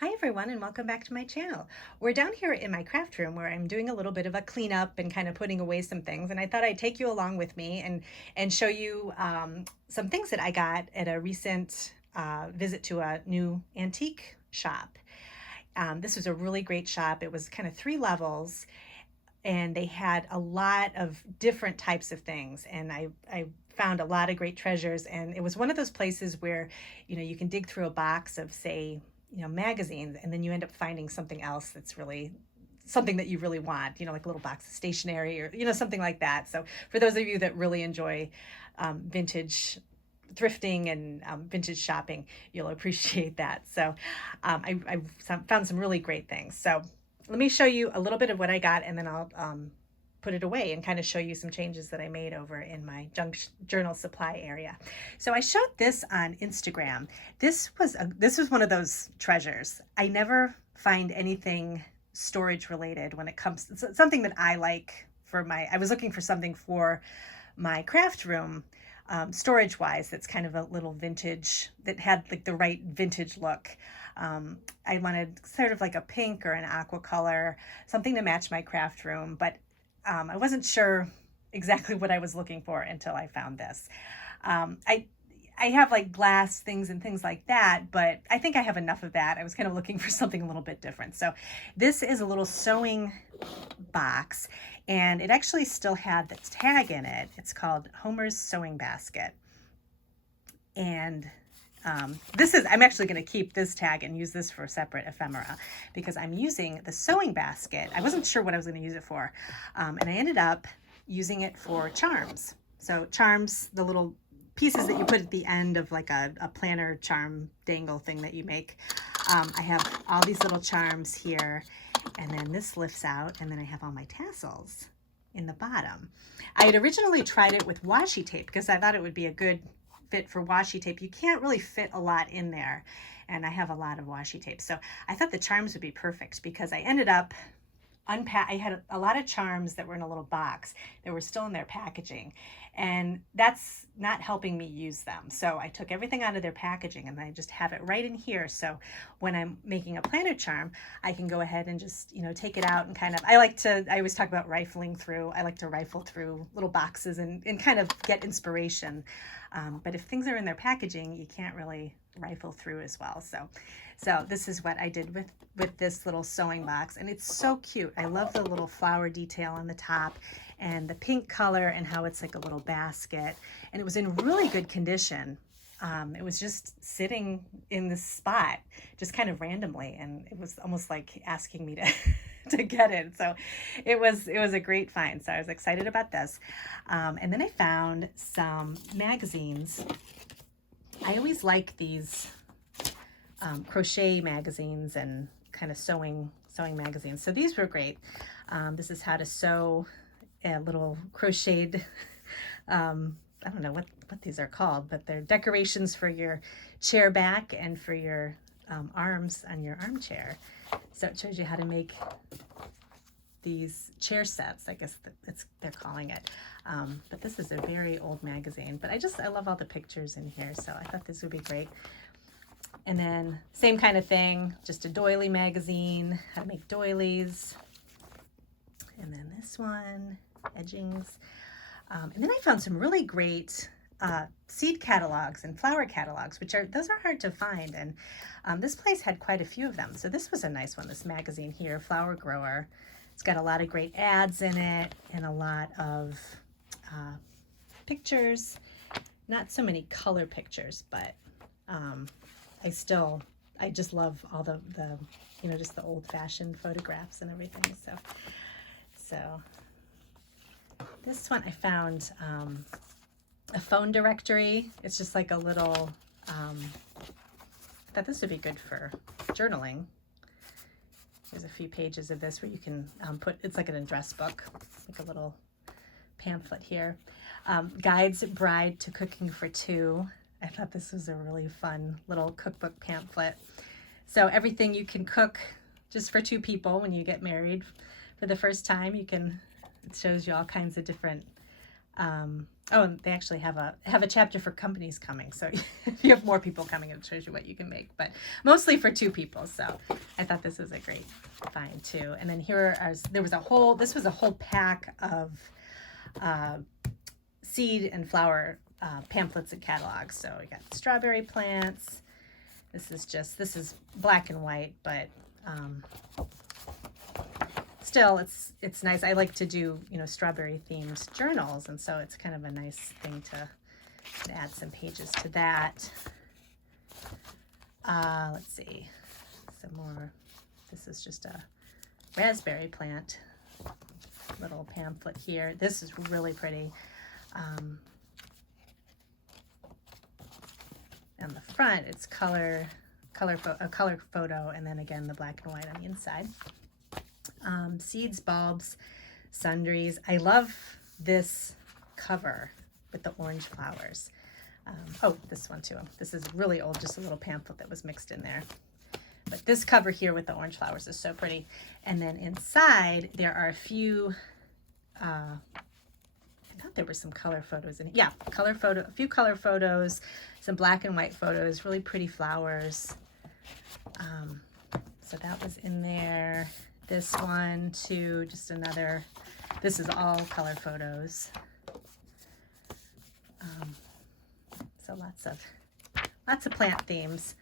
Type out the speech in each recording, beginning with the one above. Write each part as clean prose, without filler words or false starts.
Hi everyone and welcome back to my channel. We're down here in my craft room where I'm doing a little bit of a cleanup and kind of putting away some things, and I thought I'd take you along with me and show you some things that I got at a recent visit to a new antique shop. This was a really great shop. It was kind of 3 levels and they had a lot of different types of things, and I found a lot of great treasures. And it was one of those places where you can dig through a box of, say, magazines, and then you end up finding something else that's really something that you really want, like a little box of stationery or something like that. So for those of you that really enjoy vintage thrifting and vintage shopping, you'll appreciate that. So I found some really great things. So let me show you a little bit of what I got, and then I'll put it away and kind of show you some changes that I made over in my junk journal supply area. So I showed this on Instagram. This was one of those treasures. I never find anything storage related when it comes to something that I like for I was looking for something for my craft room, storage wise, that's kind of a little vintage, that had like the right vintage look. I wanted sort of like a pink or an aqua color, something to match my craft room, but I wasn't sure exactly what I was looking for until I found this. I have like glass things and things like that, but I think I have enough of that. I was kind of looking for something a little bit different. So this is a little sewing box, and it actually still had the tag in it. It's called Homer's Sewing Basket. And I'm actually going to keep this tag and use this for separate ephemera, because I'm using the sewing basket. I wasn't sure what I was going to use it for. And I ended up using it for charms. So charms, the little pieces that you put at the end of like a planner charm dangle thing that you make. I have all these little charms here, and then this lifts out, and then I have all my tassels in the bottom. I had originally tried it with washi tape because I thought it would be a good fit for washi tape. You can't really fit a lot in there, and I have a lot of washi tape. So I thought the charms would be perfect, because I ended up I had a lot of charms that were in a little box that were still in their packaging, and that's not helping me use them. So I took everything out of their packaging and I just have it right in here. So when I'm making a planner charm, I can go ahead and just, take it out and kind of, I always talk about rifling through. I like to rifle through little boxes and kind of get inspiration. But if things are in their packaging, you can't really rifle through as well. So this is what I did with this little sewing box, and it's so cute. I love the little flower detail on the top and the pink color and how it's like a little basket, and it was in really good condition. It was just sitting in this spot just kind of randomly, and it was almost like asking me to to get it. So it was a great find. So I was excited about this. And then I found some magazines. I always like these crochet magazines and kind of sewing magazines. So these were great. This is how to sew a little crocheted, I don't know what these are called, but they're decorations for your chair back and for your arms on your armchair. So it shows you how to make these chair sets, I guess they're calling it. But this is a very old magazine, but I love all the pictures in here, so I thought this would be great. And then same kind of thing, just a doily magazine, how to make doilies. And then this one, edgings. And then I found some really great seed catalogs and flower catalogs, those are hard to find. And this place had quite a few of them. So this was a nice one, this magazine here, Flower Grower. It's got a lot of great ads in it and a lot of pictures. Not so many color pictures, but I just love all the just the old-fashioned photographs and everything. So this one I found a phone directory. It's just like a little, I thought this would be good for journaling. There's a few pages of this where you can it's like an address book, like a little pamphlet here. Guides Bride to Cooking for Two. I thought this was a really fun little cookbook pamphlet. So everything you can cook just for 2 people when you get married for the first time, it shows you all kinds of different Oh, and they actually have a chapter for companies coming. So if you have more people coming, it shows you what you can make, but mostly for 2 people. So I thought this was a great find too. And then this was a whole pack of seed and flower pamphlets and catalogs. So we got strawberry plants. This is black and white, but still it's nice. I like to do, strawberry themed journals, and so it's kind of a nice thing to add some pages to that. Let's see, some more. This is just a raspberry plant little pamphlet here. This is really pretty. On the front, it's a color photo, and then again the black and white on the inside. Seeds, bulbs, sundries. I love this cover with the orange flowers. Oh, this one too. This is really old, just a little pamphlet that was mixed in there. But this cover here with the orange flowers is so pretty. And then inside there are a few, I thought there were some color photos in it. Yeah, a few color photos, some black and white photos, really pretty flowers. So that was in there. This one too, just another, this is all color photos. So lots of plant themes.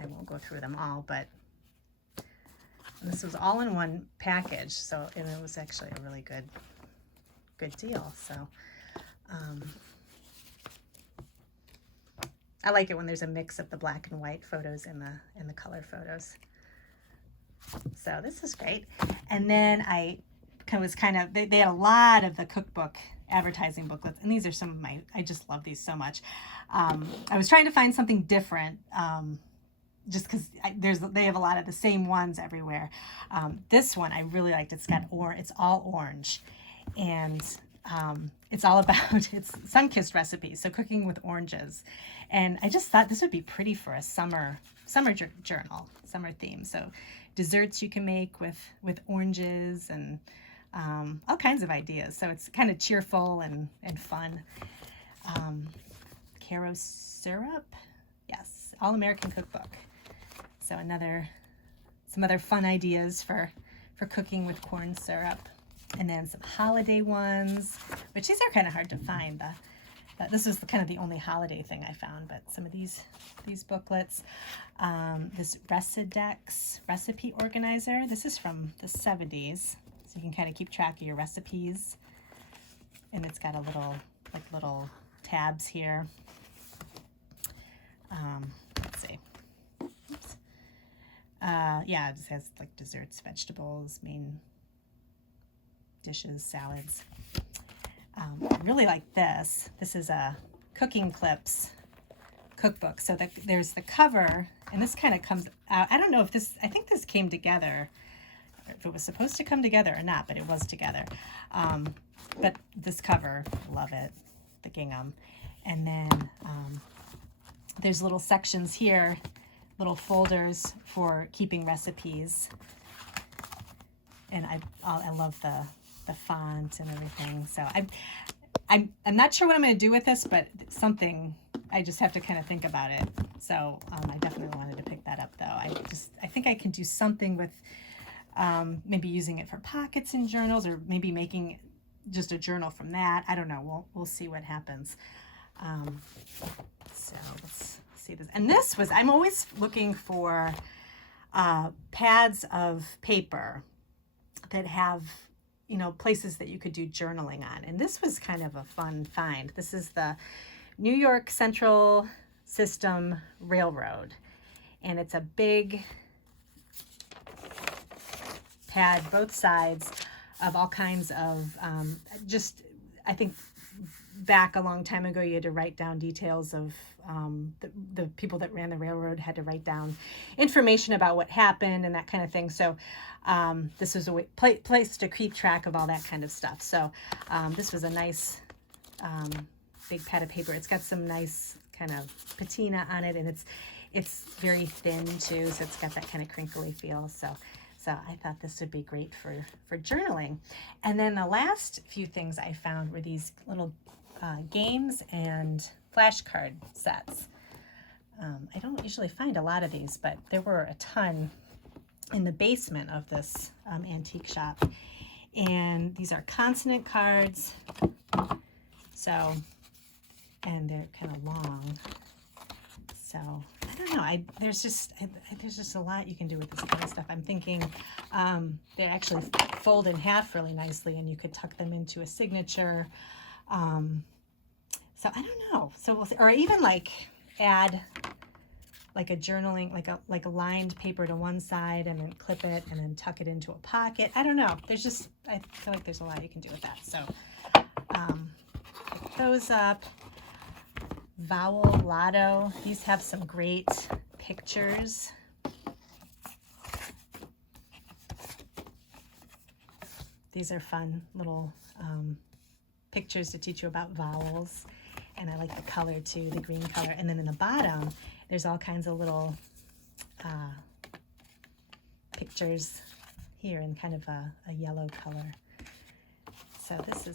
I won't go through them all, but this was all in one package, so and it was actually a really good deal. So I like it when there's a mix of the black and white photos and the color photos. So this is great. And then they had a lot of the cookbook advertising booklets, and these are some of I just love these so much. I was trying to find something different, just because they have a lot of the same ones everywhere. This one I really liked. It's all orange, and it's all about it's sun-kissed recipes, so cooking with oranges. And I just thought this would be pretty for a summer journal, summer theme. So desserts you can make with oranges and all kinds of ideas. So it's kind of cheerful and fun. Caro syrup, yes, All American Cookbook. So some other fun ideas for cooking with corn syrup. And then some holiday ones, which these are kind of hard to find. This was kind of the only holiday thing I found, but some of these booklets. This Recidex recipe organizer. This is from the 70s, so you can kind of keep track of your recipes. And it's got little tabs here. Let's see. Oops. Yeah, it has like desserts, vegetables, main dishes, salads. I really like this. This is a Cooking Clips cookbook. So there's the cover, and this kind of comes out. I don't know if I think this came together, if it was supposed to come together or not, but it was together. But this cover, love it, the gingham. And then there's little sections here, little folders for keeping recipes. And I love the font and everything. So I'm not sure what I'm going to do with this, but something I just have to kind of think about it. So I definitely wanted to pick that up, though. I think I can do something with maybe using it for pockets in journals, or maybe making just a journal from that. I don't know. We'll see what happens. So let's see this. And I'm always looking for pads of paper that have places that you could do journaling on. And this was kind of a fun find. This is the New York Central System Railroad. And it's a big pad, both sides, of all kinds of, I think back a long time ago, you had to write down details of the people that ran the railroad had to write down information about what happened and that kind of thing. So this was a place to keep track of all that kind of stuff. So this was a nice big pad of paper. It's got some nice kind of patina on it, and it's very thin too, so it's got that kind of crinkly feel. So So I thought this would be great for journaling. And then the last few things I found were these little games and flashcard sets. I don't usually find a lot of these, but there were a ton in the basement of this antique shop. And these are consonant cards. So, and they're kind of long. So I don't know. There's just a lot you can do with this kind of stuff. I'm thinking they actually fold in half really nicely, and you could tuck them into a signature. So I don't know. So we'll see. Or even like add like a journaling, like a lined paper to one side, and then clip it, and then tuck it into a pocket. I don't know. I feel like there's a lot you can do with that. So pick those up. Vowel Lotto. These have some great pictures. These are fun little pictures to teach you about vowels. And I like the color too, the green color. And then in the bottom, there's all kinds of little pictures here in kind of a yellow color. So this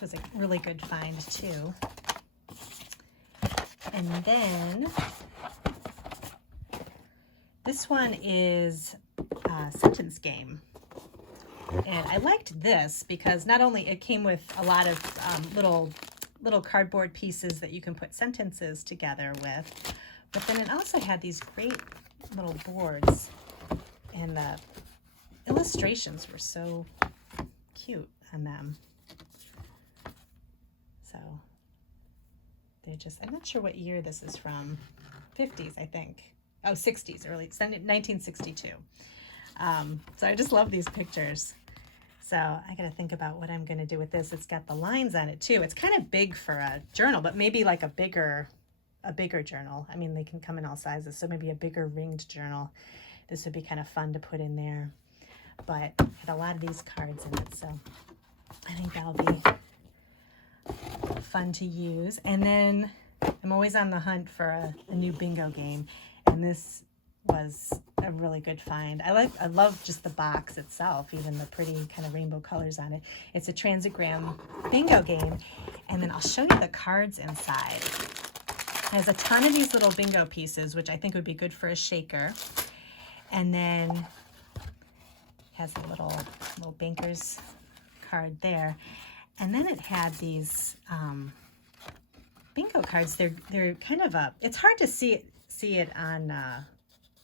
was a really good find too. And then this one is a sentence game. And I liked this because not only it came with a lot of little cardboard pieces that you can put sentences together with, but then it also had these great little boards, and the illustrations were so cute on them. So they're just, I'm not sure what year this is from. 50s, I think. Oh, 60s, early, 1962. So I just love these pictures. So I got to think about what I'm going to do with this. It's got the lines on it too. It's kind of big for a journal, but maybe like a bigger journal. I mean, they can come in all sizes. So maybe a bigger ringed journal. This would be kind of fun to put in there. But it had a lot of these cards in it. So I think that'll be fun to use. And then I'm always on the hunt for a new bingo game, and this was a really good find. I love just the box itself, even the pretty kind of rainbow colors on it. It's a transagram bingo game, and then I'll show you the cards inside. There's a ton of these little bingo pieces, which I think would be good for a shaker, and then has a little banker's card there. And then it had these bingo cards. They're kind of it's hard to see it on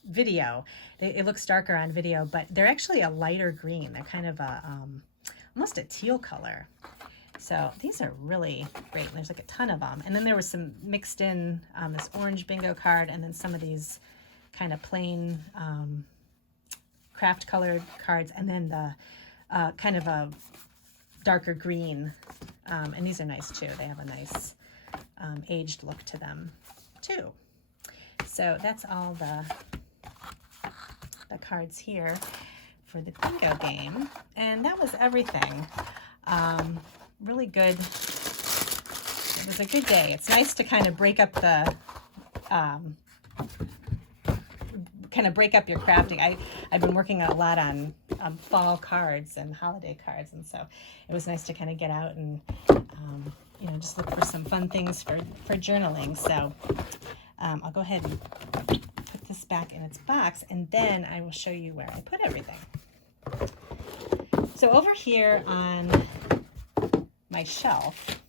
video. It looks darker on video, but they're actually a lighter green. They're kind of almost a teal color. So these are really great. And there's like a ton of them. And then there was some mixed in this orange bingo card, and then some of these kind of plain craft colored cards, and then the kind of a darker green, and these are nice too. They have a nice aged look to them too. So that's all the cards here for the bingo game, and that was everything. Really good. It was a good day. It's nice to kind of break up the your crafting. I've been working a lot on fall cards and holiday cards, and so it was nice to kind of get out and just look for some fun things for journaling. So I'll go ahead and put this back in its box, and then I will show you where I put everything. So over here on my shelf,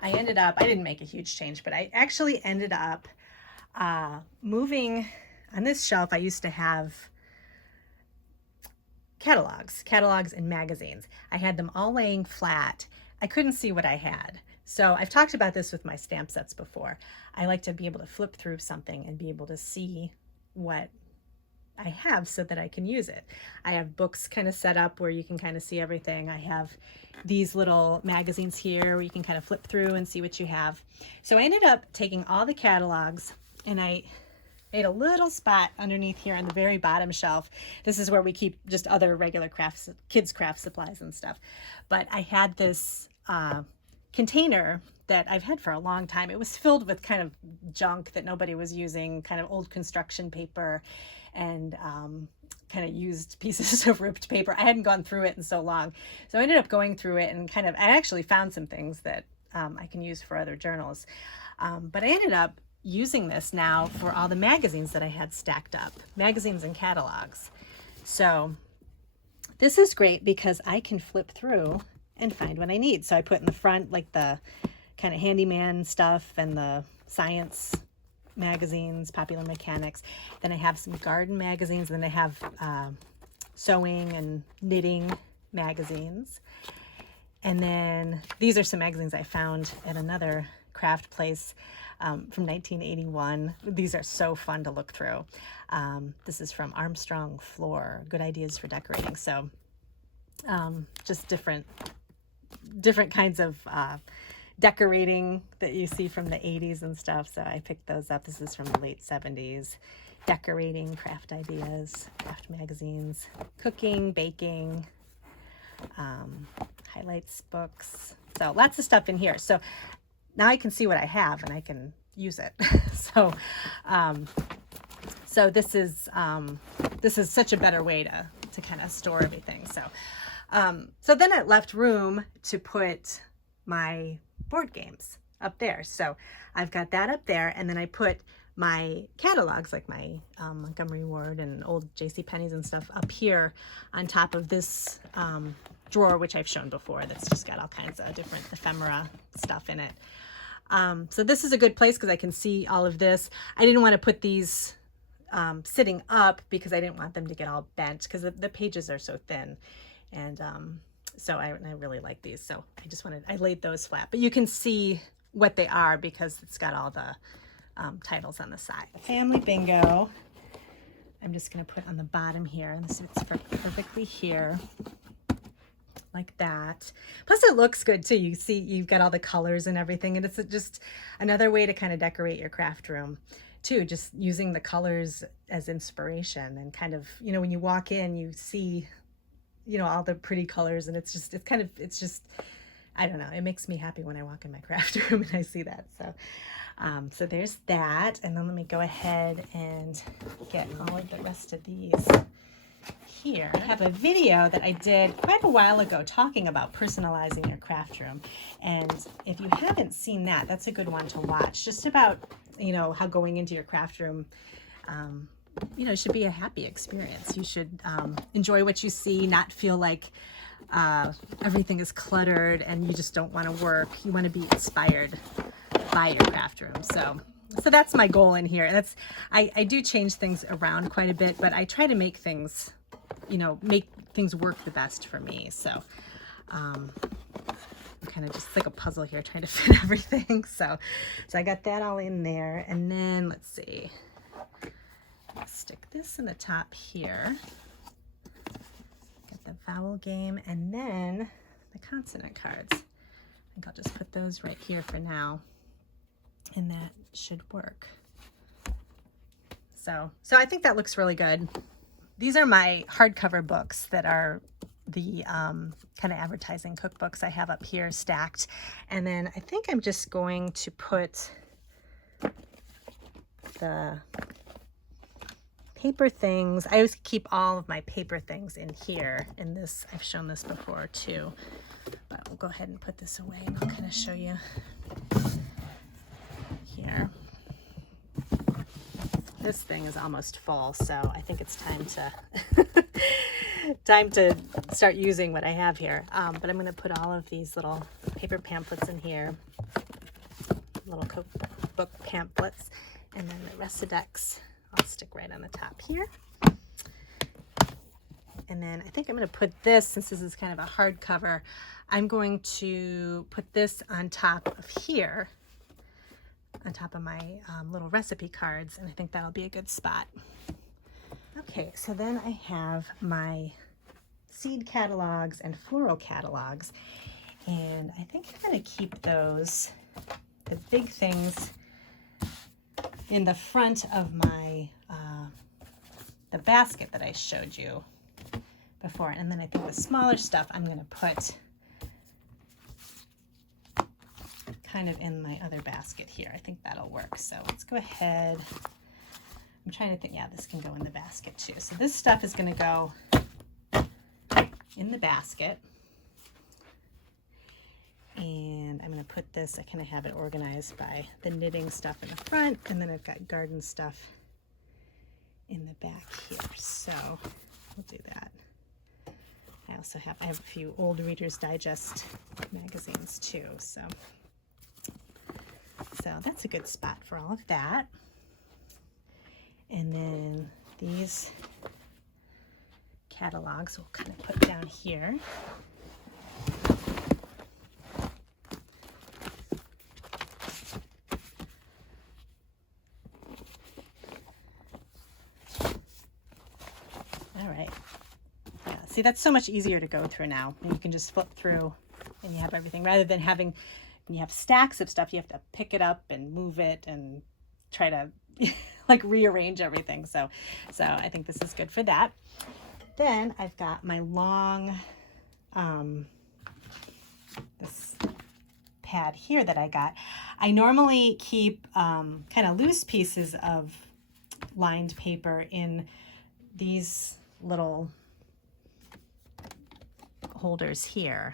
I didn't make a huge change, but I actually ended up moving. On this shelf, I used to have catalogs and magazines. I had them all laying flat. I couldn't see what I had. So I've talked about this with my stamp sets before. I like to be able to flip through something and be able to see what I have so that I can use it. I have books kind of set up where you can kind of see everything. I have these little magazines here where you can kind of flip through and see what you have. So I ended up taking all the catalogs, and I made a little spot underneath here on the very bottom shelf. This is where we keep just other regular kids craft supplies and stuff. But I had this container that I've had for a long time. It was filled with kind of junk that nobody was using, kind of old construction paper and kind of used pieces of ripped paper. I hadn't gone through it in so long. So I ended up going through it and I actually found some things that I can use for other journals. But I ended up using this now for all the magazines that I had stacked up, magazines and catalogs. So this is great because I can flip through and find what I need. So I put in the front like the kind of handyman stuff and the science magazines, popular mechanics. Then I have some garden magazines. Then I have sewing and knitting magazines. And then these are some magazines I found at another craft place from 1981. These are so fun to look through. This is from Armstrong Floor, Good Ideas for Decorating. So just different kinds of decorating that you see from the 80s and stuff. So I picked those up. This is from the late 70s. Decorating, craft ideas, craft magazines, cooking, baking, highlights books. So lots of stuff in here. So now I can see what I have and I can use it. So this is such a better way to kind of store everything. So then it left room to put my board games up there. So I've got that up there, and then I put my catalogs, like my Montgomery Ward and old JCPenney's and stuff, up here on top of this drawer, which I've shown before, that's just got all kinds of different ephemera stuff in it. So this is a good place because I can see all of this. I didn't want to put these sitting up because I didn't want them to get all bent because the pages are so thin. And so I really like these. So I laid those flat, but you can see what they are because it's got all the titles on the side. Family Bingo, I'm just going to put on the bottom here, and this fits perfectly here, like that. Plus it looks good too. You see you've got all the colors and everything, and it's just another way to kind of decorate your craft room too, just using the colors as inspiration and kind of, when you walk in, you see all the pretty colors, and it's just I don't know, it makes me happy when I walk in my craft room and I see that. So there's that. And then let me go ahead and get all of the rest of these here. I have a video that I did quite a while ago talking about personalizing your craft room. And if you haven't seen that, that's a good one to watch, just about, how going into your craft room, it should be a happy experience. You should enjoy what you see, not feel like everything is cluttered and you just don't want to work. You want to be inspired by your craft room. So that's my goal in here. I do change things around quite a bit, but I try to make things, make things work the best for me. So I'm kind of just like a puzzle here, trying to fit everything. So I got that all in there. And then let's see. Stick this in the top here. Get the vowel game, and then the consonant cards. I think I'll just put those right here for now, and that should work. So I think that looks really good. These are my hardcover books that are the kind of advertising cookbooks I have up here stacked. And then I think I'm just going to put the paper things. I always keep all of my paper things in here. In this, I've shown this before too, but we'll go ahead and put this away and I'll kind of show you here. This thing is almost full, so I think it's time to start using what I have here. But I'm going to put all of these little paper pamphlets in here, little cookbook pamphlets, and then the Recidex I'll stick right on the top here. And then I think I'm going to put this, since this is kind of a hardcover, I'm going to put this on top of here, on top of my little recipe cards, and I think that'll be a good spot. Okay, so then I have my seed catalogs and floral catalogs, and I think I'm going to keep those, the big things, in the front of my the basket that I showed you before, and then I think the smaller stuff I'm going to put kind of in my other basket here. I think that'll work. So let's go ahead. I'm trying to think, yeah, this can go in the basket too. So this stuff is going to go in the basket. And I'm going to put this, I kind of have it organized by the knitting stuff in the front, and then I've got garden stuff in the back here. So we'll do that. I have a few old Reader's Digest magazines too. So that's a good spot for all of that. And then these catalogs we'll kind of put down here. All right. Yeah, see, that's so much easier to go through now. You can just flip through and you have everything, rather than having, when you have stacks of stuff, you have to pick it up and move it and try to like rearrange everything. So I think this is good for that. Then I've got my long, this pad here that I got. I normally keep kind of loose pieces of lined paper in these little holders here.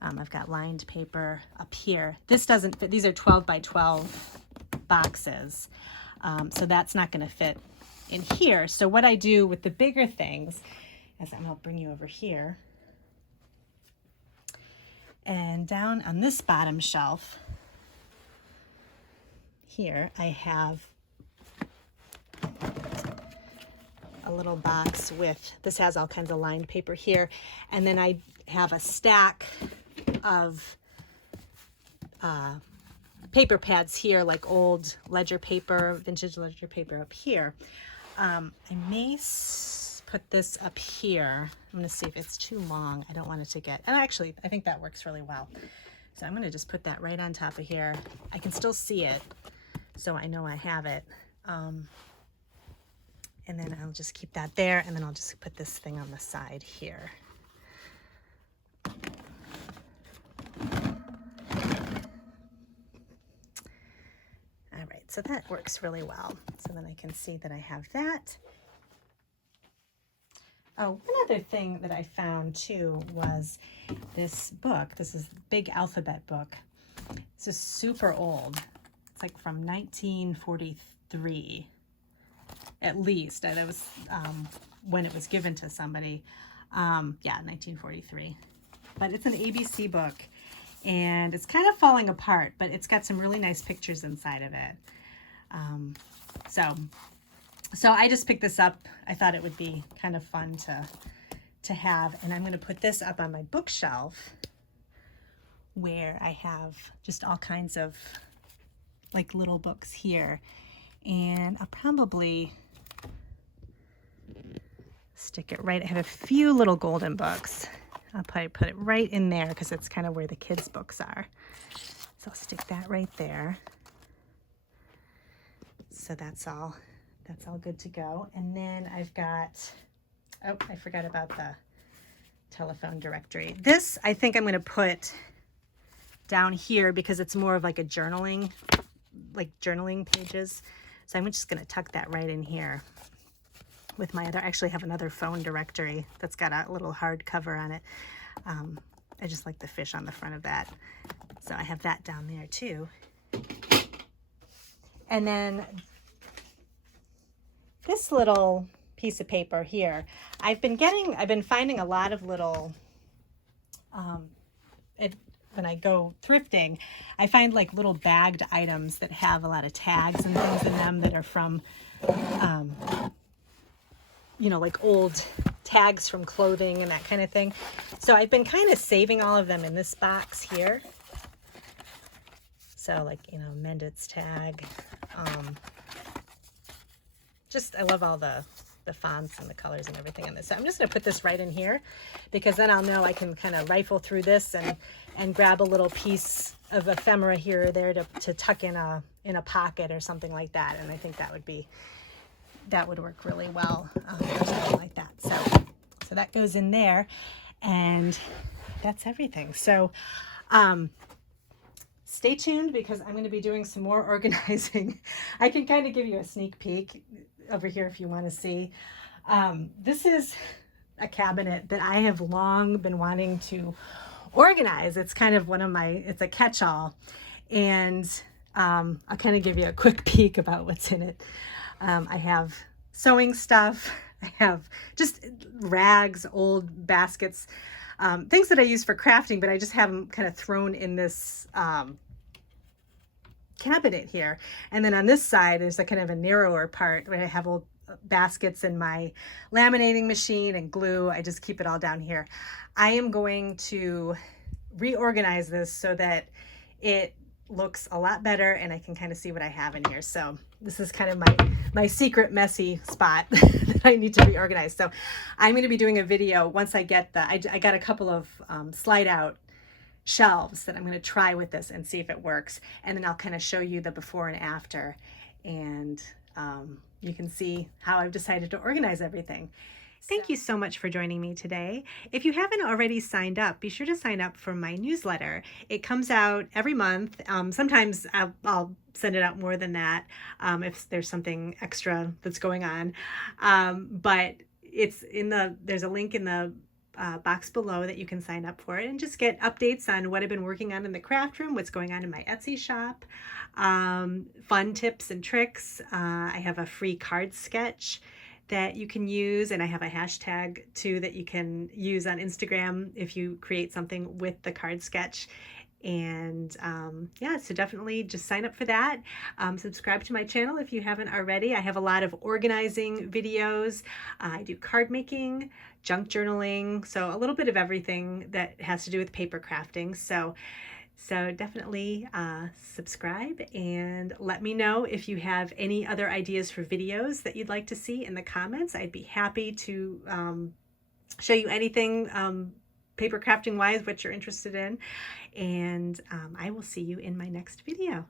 I've got lined paper up here. This doesn't fit. These are 12 by 12 boxes. So that's not going to fit in here. So what I do with the bigger things is I'm going to bring you over here. And down on this bottom shelf here, I have a little box with, this has all kinds of lined paper here. And then I have a stack of paper pads here, like old ledger paper, vintage ledger paper up here. I may put this up here. I'm going to see if it's too long. I don't want it to get, and actually I think that works really well. So I'm going to just put that right on top of here. I can still see it, so I know I have it. And then I'll just keep that there, and then I'll just put this thing on the side here. All right, so that works really well. So then I can see that I have that. Oh, one other thing that I found too was this book. This is the Big Alphabet book. This is super old. It's like from 1943, at least. That was when it was given to somebody. Yeah, 1943. But it's an ABC book, and it's kind of falling apart, but it's got some really nice pictures inside of it. So I just picked this up. I thought it would be kind of fun to have, and I'm going to put this up on my bookshelf where I have just all kinds of like little books here, and I'll probably stick it right. I have a few little golden books. I'll probably put it right in there because it's kind of where the kids' books are. So I'll stick that right there. So that's all good to go. And then I've got, oh, I forgot about the telephone directory. This I think I'm going to put down here because it's more of like a journaling pages. So I'm just going to tuck that right in here with my other, I actually have another phone directory that's got a little hard cover on it. I just like the fish on the front of that. So I have that down there too. And then this little piece of paper here, I've been finding a lot of little, when I go thrifting, I find like little bagged items that have a lot of tags and things in them that are from, like old tags from clothing and that kind of thing. So I've been kind of saving all of them in this box here. So like, Mendit's tag. I love all the fonts and the colors and everything in this. So I'm just going to put this right in here because then I'll know I can kind of rifle through this and grab a little piece of ephemera here or there to tuck in a pocket or something like that. And I think that would work really well or something like that. So that goes in there, and that's everything. So stay tuned because I'm going to be doing some more organizing. I can kind of give you a sneak peek over here if you want to see. This is a cabinet that I have long been wanting to organize. It's kind of it's a catch-all. And I'll kind of give you a quick peek about what's in it. I have sewing stuff. I have just rags, old baskets, things that I use for crafting, but I just have them kind of thrown in this cabinet here. And then on this side is a kind of a narrower part where I have old baskets and my laminating machine and glue. I just keep it all down here. I am going to reorganize this so that it looks a lot better and I can kind of see what I have in here. So this is kind of my secret messy spot that I need to reorganize. So I'm going to be doing a video once I get I got a couple of slide out shelves that I'm going to try with this and see if it works. And then I'll kind of show you the before and after, and you can see how I've decided to organize everything. Thank you so much for joining me today. If you haven't already signed up, be sure to sign up for my newsletter. It comes out every month. Sometimes I'll send it out more than that if there's something extra that's going on. But there's a link in the box below that you can sign up for it and just get updates on what I've been working on in the craft room, what's going on in my Etsy shop, fun tips and tricks. I have a free card sketch that you can use, and I have a hashtag too that you can use on Instagram if you create something with the card sketch. And yeah, so definitely just sign up for that. Subscribe to my channel if you haven't already. I have a lot of organizing videos. I do card making, junk journaling, so a little bit of everything that has to do with paper crafting. So definitely subscribe and let me know if you have any other ideas for videos that you'd like to see in the comments. I'd be happy to show you anything paper crafting wise, what you're interested in. And I will see you in my next video.